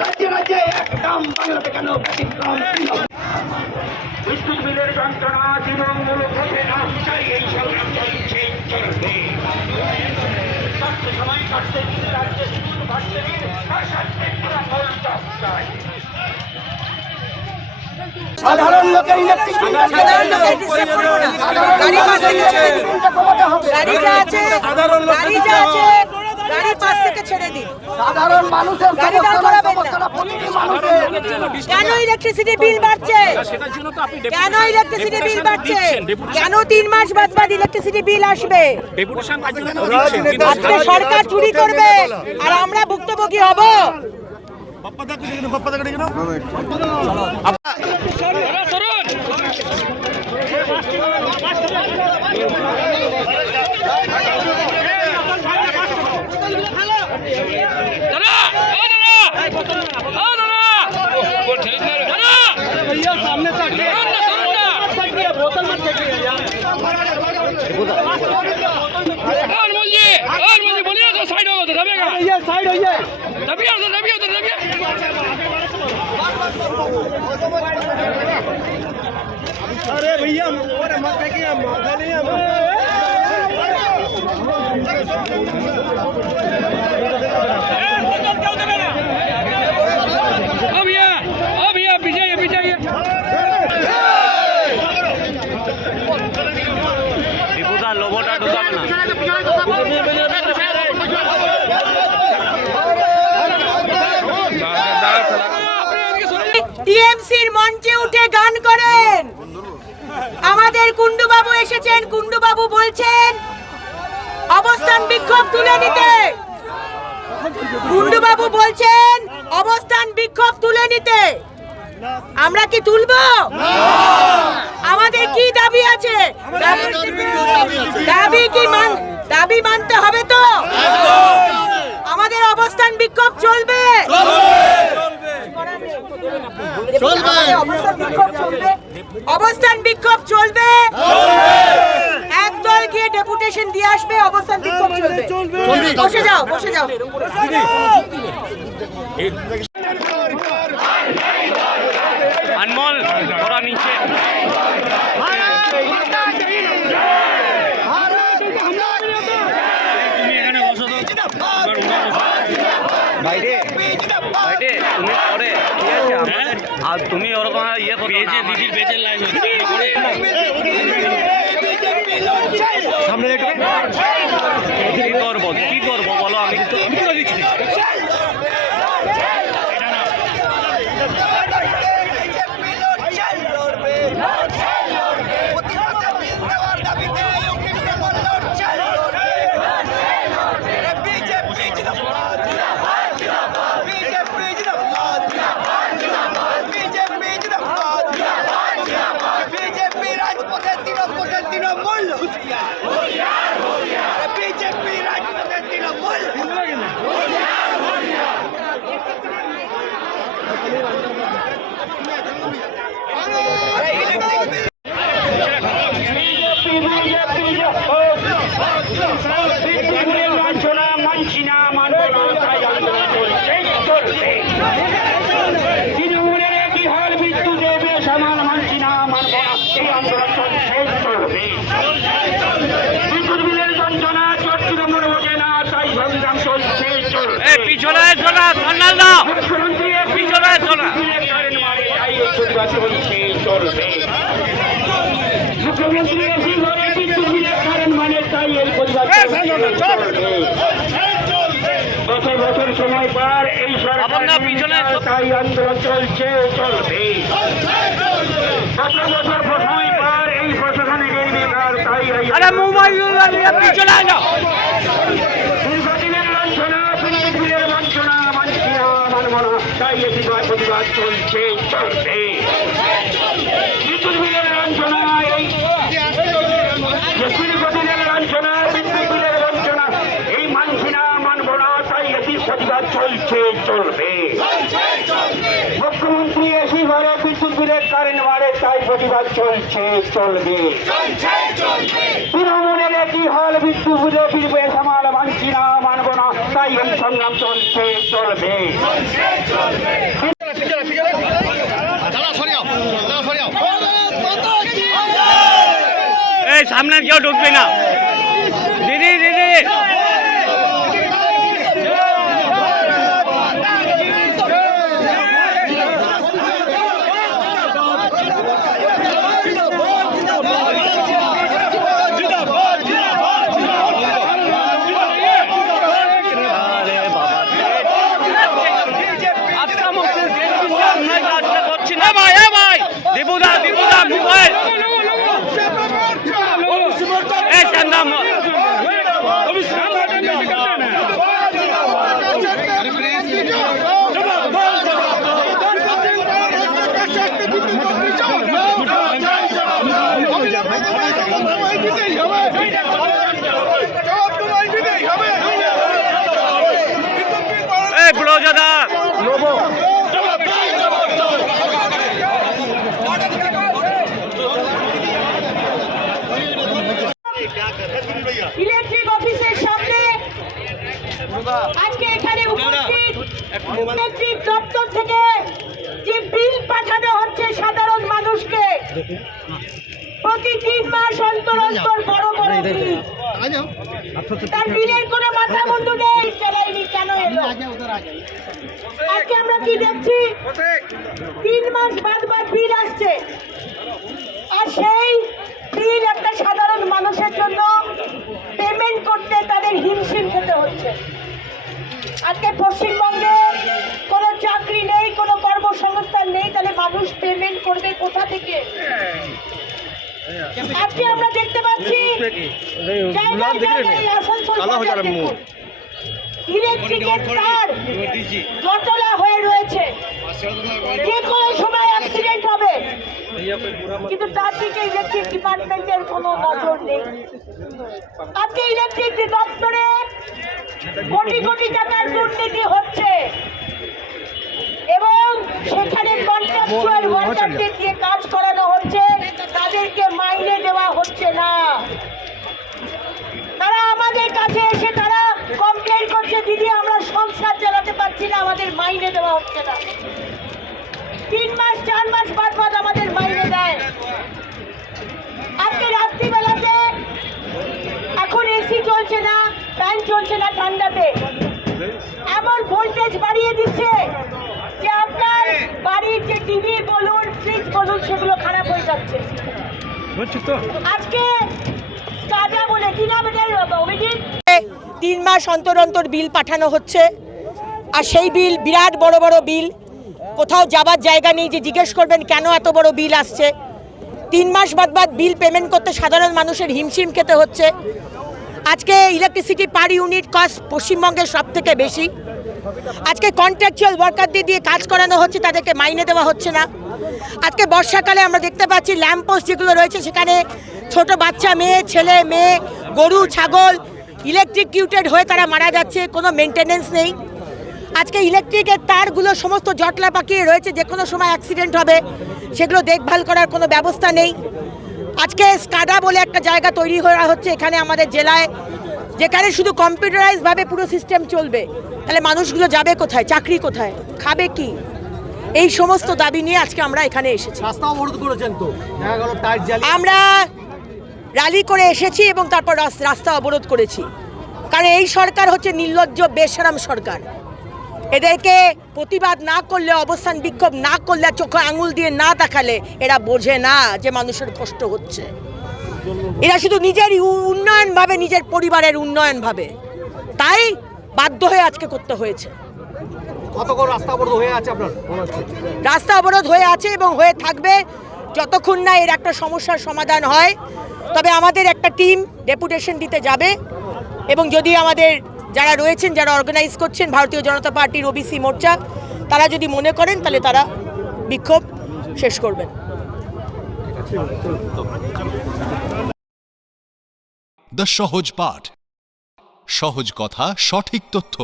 রাজ্যে রাজ্যে একদম বাংলাতে কেন ব্যতিক্রম বিদ্যুৎ বিলের যন্ত্রণা তৃণমূল ভোটে না চাই এই সংগ্রাম চলছে চলবে সময় কাটতে দিন রাজ্যে স্কুল কাটতে দিন সাধারণ লোকের ইলেকট্রিক গাড়ি পাশ থেকে ছেড়ে দিন, গাড়ি যা আছে গাড়ি পাশ থেকে ছেড়ে দিন। সাধারণ মানুষের গাড়ি দাঁড় করাবেন না। কেন ইলেকট্রিসিটি বিল বাড়ছে? কেন ইলেকট্রিসিটি বিল বাড়ছে? কেন 3 মাস বাদ ইলেকট্রিসিটি বিল আসবে? আজকে সরকার চুরি করবে আর আমরা ভুক্তভোগী হব। सामने बोतल मत फेंकिए बोलिए तो साइड हो दबेगा साइड हो दबिए अरे भैया मत फेंकिए টিএমসির মঞ্চে উঠে গান করেন। আমাদের কুন্ডু বাবু এসেছেন, কুন্ডু বাবু বলছেন অবস্থান বিক্ষোভ তুলে নিতে। কুন্ডু বাবু বলছেন অবস্থান বিক্ষোভ তুলে নিতে। আমরা কি তুলবো? আমাদের কি দাবি আছে? দাবি মানতে হবে তো? আমাদের অবস্থান বিক্ষোভ চলবে। অবস্থান বিক্ষোভ চলবে। একদল গিয়ে ডেপুটেশন দিয়ে আসবে, অবস্থান বিক্ষোভ চলবে। বসে যাও अनमोल थोड़ा नीचे তুমি ওরকম ইয়ে বেজে দিদির বেজের লাইন সামনে কি করবো বলো আমি তো দিচ্ছি মুখ্যমন্ত্রী বছর সময় পর এই সরকার তাই আন্দোলন চলছে চলবে। বছর সময় পর এই প্রশাসনের বেকার তাই দীর্ঘদিনের লাঞ্ছনা পুনর্বিলের লাঞ্ছনা মানছি না মানব না তাই এটি প্রতিবাদ চলছে চলবে। বিদ্যুৎ বিলের লাঞ্ছনা এই দীর্ঘদিনের লাঞ্ছনা বিদ্যুৎ বিলের লাঞ্ছনা এই মানছি না মানব না তাই এটি প্রতিবাদ চলছে চলবে। মুখ্যমন্ত্রী এসি ঘরে বিদ্যুৎ বিলের কারেন্ট বাড়ে তাই প্রতিবাদ চলছে চলবে। তৃণমূলের একই হল বিদ্যুৎ বিলে ফিরবে সামাল মানছি না মানব না তাই তাই এই সংগ্রাম চলছে চলবে। এই সামনে কেউ ঢুকবে না দিদি দিদি। ইলেকট্রিক অফিসের সামনে আজকে এখানে উপস্থিত ইলেকট্রিক দপ্তর থেকে যে বিল পাঠানো হচ্ছে সাধারণ মানুষকে প্রতি 3 মাস অন্তর অন্তর বড় বড় বিল, তার বিলের কোনো মাথা মুন্ডু নেই, চালাইনি কেন এলো? আজকে আমরা কি দেখছি, 3 মাস বাদ বাদ বিল আসছে, আর সেই বিল একটা সাধারণ মানুষের জন্য পেমেন্ট করতে তাদের হিমশিম খেতে হচ্ছে। আজকে পশ্চিমবঙ্গে কোনো চাকরি নেই, কোনো কর্মসংস্থান নেই, তাহলে মানুষ পেমেন্ট করবে কোথা থেকে? আজকে আমরা দেখতে পাচ্ছি জায়গায় জায়গায় আসানসোল ইলেকট্রিকের তার জটলা হয়ে রয়েছে, যে কোনো সময় অ্যাক্সিডেন্ট হবে, কিন্তু তার দিকে ইলেকট্রিক ডিপার্টমেন্টের কোনো নজর নেই। আজকে ইলেকট্রিক দপ্তরে কোটি কোটি টাকার দুর্নীতি হচ্ছে এবং সেখানে কন্ট্রাকচুয়াল ওয়ার্কারদের দিয়ে কাজ করানো হচ্ছে, তাদেরকে মাইনে দেওয়া হচ্ছে না। তারা আমাদের কাছে এসে তারা কমপ্লেন করছে, দিদি আমরা সংসার চালাতে পারছি না, আমাদের মাইনে দেওয়া হচ্ছে না। 3 মাস 4 মাস বাদ বাদ আমাদের মাইনে দেয়। আজকে রাত্রিবেলাতে এখন এসি চলছে না, ফ্যান চলছে না ঠান্ডাতে, এমন ভোল্টেজ বাড়িয়ে দিচ্ছে যে আপনার বাড়ির যে টিভি বলুন ফ্রিজ বলুন সেগুলো খারাপ হয়ে যাচ্ছে। আজকে স্কাডা বলে কি নাম এটার অভিজিৎ, 3 মাস অন্তর অন্তর বিল পাঠানো হচ্ছে, আর সেই বিল বিরাট বড় বড় বিল, কোথাও যাবার জায়গা নেই যে জিজ্ঞেস করবেন কেন এত বড় বিল আসছে। 3 মাস বাদ বাদ বিল পেমেন্ট করতে সাধারণ মানুষের হিমশিম খেতে হচ্ছে। আজকে ইলেকট্রিসিটি পার ইউনিট কস্ট পশ্চিমবঙ্গের সব থেকে বেশি। আজকে কন্ট্রাকচুয়াল ওয়ার্কারদের দিয়ে কাজ করানো হচ্ছে, তাদেরকে মাইনে দেওয়া হচ্ছে না। আজকে বর্ষাকালে আমরা দেখতে পাচ্ছি ল্যাম্পপোস্ট যেগুলো রয়েছে সেখানে ছোট বাচ্চা মেয়ে, ছেলে মেয়ে, গরু ছাগল ইলেকট্রিকিউটেড হয়ে তারা মারা যাচ্ছে, কোনো মেনটেনেন্স নেই। আজকে ইলেকট্রিকের তারগুলো সমস্ত জটলা পাকিয়ে রয়েছে, যে কোনো সময় অ্যাক্সিডেন্ট হবে, সেগুলো দেখভাল করার কোনো ব্যবস্থা নেই। আজকে স্কাডা বলে একটা জায়গা তৈরি করা হচ্ছে এখানে আমাদের জেলায়, যেখানে শুধু কম্পিউটারাইজভাবে পুরো সিস্টেম চলবে, তাহলে মানুষগুলো যাবে কোথায়, চাকরি কোথায়, খাবে কি? এই সমস্ত দাবি নিয়ে আজকে আমরা এখানে এসেছি। রাস্তা অবরোধ করেছেন তো, দেখা গেল টায়ার জ্বালিয়ে আমরা র্যালি করে এসেছি এবং তারপর রাস্তা অবরোধ করেছি, কারণ এই সরকার হচ্ছে নির্লজ্জ বেশরম সরকার। এদেরকে প্রতিবাদ না করলে, অবস্থান বিক্ষোভ না করলে, চোখে আঙুল দিয়ে না দেখালে এরা বোঝে না যে মানুষের কষ্ট হচ্ছে। এরা শুধু নিজের উন্নয়ন ভাবে, নিজের পরিবারের উন্নয়ন ভাবে, তাই বাধ্য হয়ে আজকে করতে হয়েছে। কতক্ষণ রাস্তা অবরোধ হয়ে আছে আপনার? রাস্তা অবরোধ হয়ে আছে এবং হয়ে থাকবে যতক্ষণ না এর একটা সমস্যার সমাধান হয়। তবে আমাদের একটা টিম ডেপুটেশন দিতে যাবে এবং যদি আমাদের যারা রয়েছেন, যারা অর্গানাইজ করছেন ভারতীয় জনতা পার্টির ওবিসি মোর্চা, তারা যদি মনে করেন তাহলে তারা বিক্ষোভ শেষ করবেন। দ্য সহজ পাঠ, সহজ কথা, সঠিক তথ্য।